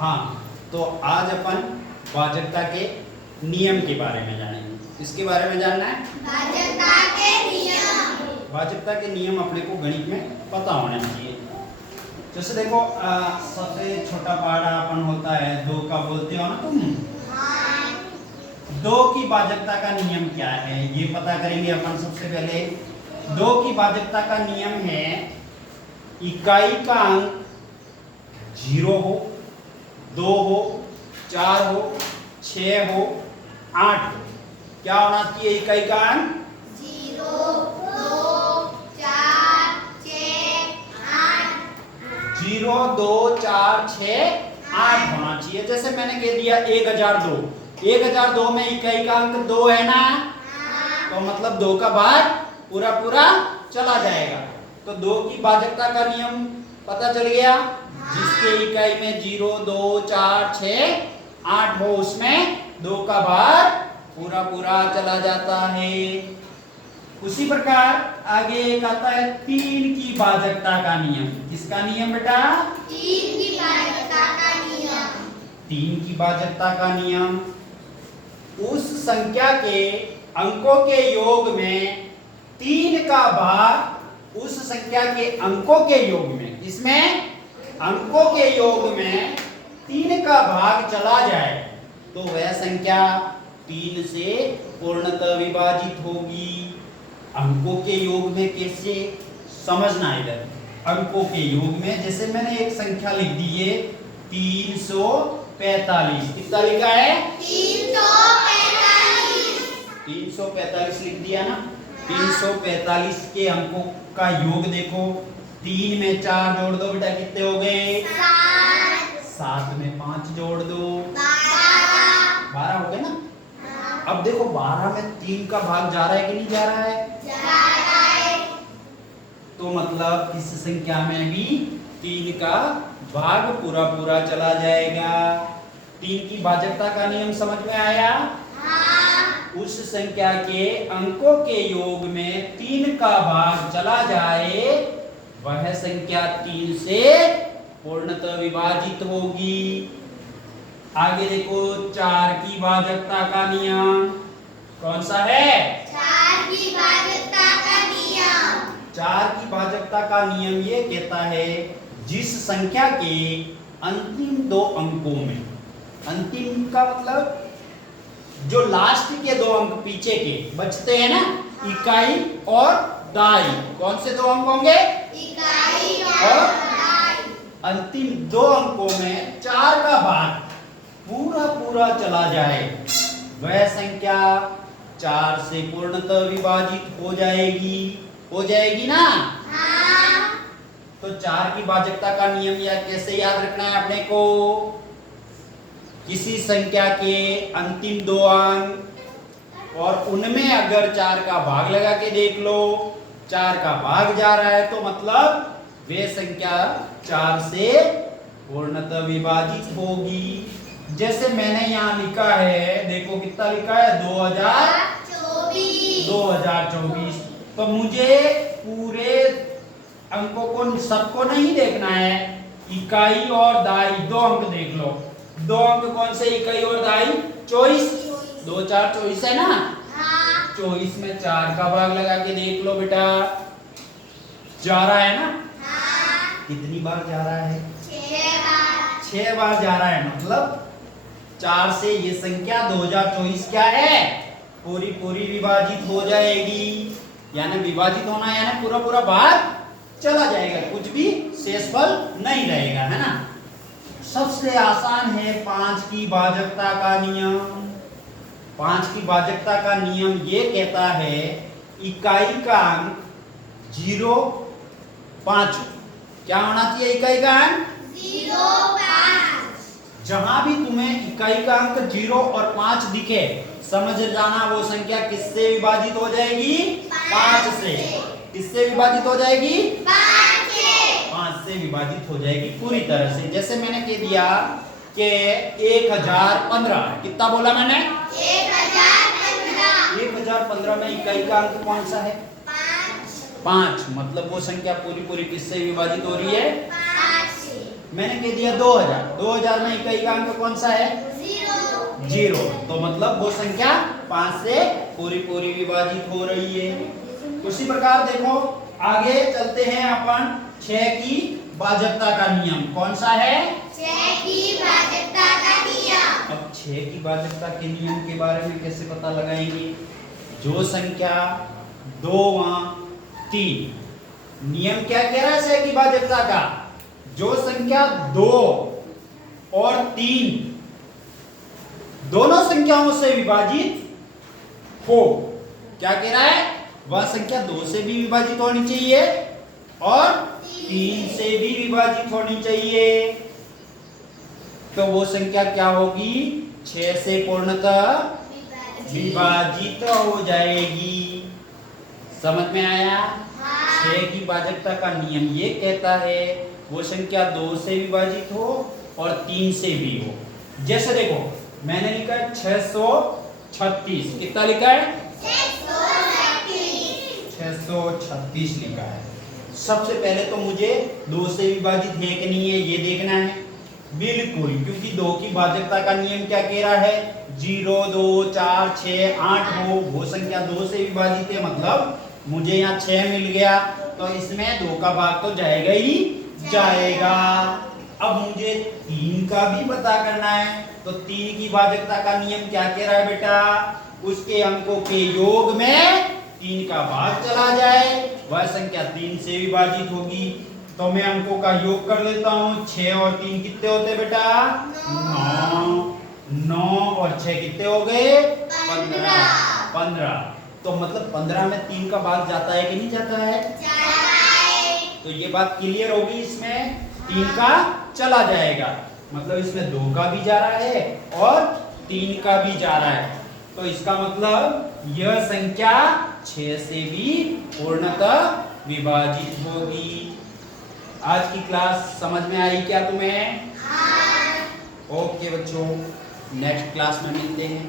हाँ, तो आज अपन भाजकता के नियम के बारे में जानेंगे। किसके बारे में जानना है? भाजकता के नियम। भाजकता के नियम अपने को गणित में पता होना चाहिए। जैसे देखो, सबसे छोटा पहाड़ा अपन होता है दो का, बोलते हो ना तुम? हाँ। दो की भाजकता का नियम क्या है ये पता करेंगे अपन। सबसे पहले दो की भाजकता का नियम है इकाई का अंक 0 हो, 2 हो, 4 हो, 6 हो, 8 हो। क्या होना चाहिए इकाई का अंक? 0, 2, 4, 6, 8। 0, 2, 4, 6, 8 होना चाहिए। जैसे मैंने कह दिया 1002, 1002 में इकाई का अंक 2 है ना, तो मतलब 2 का भाग पूरा पूरा चला जाएगा। तो 2 की भाजकता का नियम पता चल गया। जिसके इकाई में 0, 2, 4, 6, 8 हो उसमें 2 का भाग पूरा पूरा चला जाता है। उसी प्रकार आगे एक आता है 3 की भाजकता का नियम। किसका नियम बेटा? 3 की भाजकता का नियम। 3 की भाजकता का नियम उस संख्या के अंकों के योग में 3 का भाग उस संख्या के अंकों के योग में, इसमें अंकों के योग में 3 का भाग चला जाए तो वह संख्या 3 से पूर्णतः विभाजित होगी। अंकों के योग में कैसे समझना है इधर? अंकों के योग में जैसे मैंने एक संख्या लिख दी है 345। कितना लिखा है? 345। 345 लिख दिया ना। 345 के अंकों का योग देखो। 3 में 4 जोड़ दो बेटा, कितने हो गए? 7। 7 में 5 जोड़ दो, 12। 12 हो गए ना। अब देखो 12 में 3 का भाग जा रहा है कि नहीं जा रहा है? जा रहा है। तो मतलब इस संख्या में भी 3 का भाग पूरा पूरा चला जाएगा। 3 की भाजकता का नियम समझ में आया? उस संख्या के अंकों के योग में 3 का भाग चला जाए वह संख्या 3 से पूर्णतः विभाजित होगी। आगे देखो 4 की भाजकता का नियम कौन सा है? 4 की भाजकता का नियम। 4 की भाजकता का नियम ये कहता है जिस संख्या के अंतिम 2 अंकों में, अंतिम का मतलब जो लास्ट के 2 अंक पीछे के बचते हैं ना, इकाई और दाई, कौन से 2 अंक होंगे? इकाई और और दाई। अंतिम 2 अंकों में 4 का भाग पूरा पूरा चला जाए वह संख्या 4 से पूर्णतः विभाजित हो जाएगी। हो जाएगी ना। हाँ। तो 4 की भाजकता का नियम या कैसे याद रखना है अपने को? किसी संख्या के अंतिम 2 अंक और उनमें अगर 4 का भाग लगा के देख लो, 4 का भाग जा रहा है तो मतलब वे संख्या 4 से पूर्णतः विभाजित होगी। जैसे मैंने यहाँ लिखा है, देखो कितना लिखा है? 2024। तो मुझे पूरे अंकों को सबको नहीं देखना है, इकाई और दाई 2 अंक देख लो। 2 अंक कौन से? इकाई और दाई। 24, 2, 4 24 है ना। हाँ। 24 में 4 का भाग लगा के देख लो बेटा, जा रहा है ना। हाँ। कितनी बार जा रहा है? 6 बार। 6 बार जा रहा है, मतलब 4 से ये संख्या 2024 क्या है? पूरी पूरी विभाजित हो जाएगी। यानी विभाजित होना यानी पूरा पूरा भाग चला जाएगा, कुछ भी शेषफल नहीं रहेगा, है ना। सबसे आसान है 5 की भाजकता का नियम। 5 की भाजकता का नियम ये कहता है इकाई का अंक 0, 5। क्या होना चाहिए इकाई का अंक? 0, 5। जहां भी तुम्हें इकाई का अंक 0 और 5 दिखे, समझ जाना वो संख्या किससे विभाजित हो जाएगी? 5 से। किससे विभाजित हो जाएगी? 5 से। 5 से विभाजित हो जाएगी पूरी तरह से। जैसे मैंने कह दिया कि 1015, कितना बोला मैंने? 1015। 1015 में इकाई का अंक कौन सा है? 5। 5, मतलब वो संख्या पूरी पूरी किससे विभाजित हो रही है? 5 से। मैंने कह दिया 2000, 2000 में इकाई का अंक कौन सा है? 0। तो मतलब वो संख्या 5 से पूरी पूरी विभाजित हो रही है। उसी प्रकार देखो आगे चलते हैं अपन 6 की भाजकता का नियम। कौन सा है? 6 की भाजकता का नियम। अब 6 की भाजकता के नियम के बारे में कैसे पता लगाएंगे? जो संख्या 2 3, नियम क्या कह रहा है 6 की भाजकता का? जो संख्या 2 और 3 दोनों संख्याओं से विभाजित हो, क्या कह रहा है? वह संख्या 2 से भी विभाजित होनी चाहिए और 3 से भी विभाजित होनी चाहिए। तो वो संख्या क्या होगी? 6 से पूर्णतः विभाजित हो जाएगी। समझ में आया? 6 की भाजकता का नियम ये कहता है वो संख्या 2 से विभाजित हो और 3 से भी हो। जैसे देखो मैंने लिखा है 636, कितना लिखा है? 636 लिखा है। सबसे पहले तो मुझे 2 से विभाजित है कि नहीं है ये देखना है। बिल्कुल, क्योंकि 2 की भाजकता का नियम क्या कह रहा है? 0 2 4 6 8 हो, वो संख्या 2 से विभाजित है, मतलब मुझे यहाँ 6 मिल गया, तो इसमें 2 का भाग तो जाएगा ही जाएगा। अब मुझे 3 का भी पता करना है, तो 3 की भाजकता का नियम क्या कह रहा है बेटा? उसके अंकों के योग में 3 का भाग चला जाए, वह संख्या 3 से विभाजित होगी। तो मैं अंकों का योग कर लेता हूँ। 6 और 3 कितने होते बेटा? 9 और 6 कितने हो गए? 15। तो मतलब 15 में 3 का भाग जाता है कि नहीं जाता है? तो ये बात क्लियर होगी, इसमें 3 का चला जाएगा, मतलब इसमें 2 का भी जा रहा है और 3 का भी जा रहा है। तो इसका मतलब यह संख्या 6 से भी पूर्णतः विभाजित होगी। आज की क्लास समझ में आई क्या तुम्हें? ओके बच्चों, नेक्स्ट क्लास में मिलते हैं।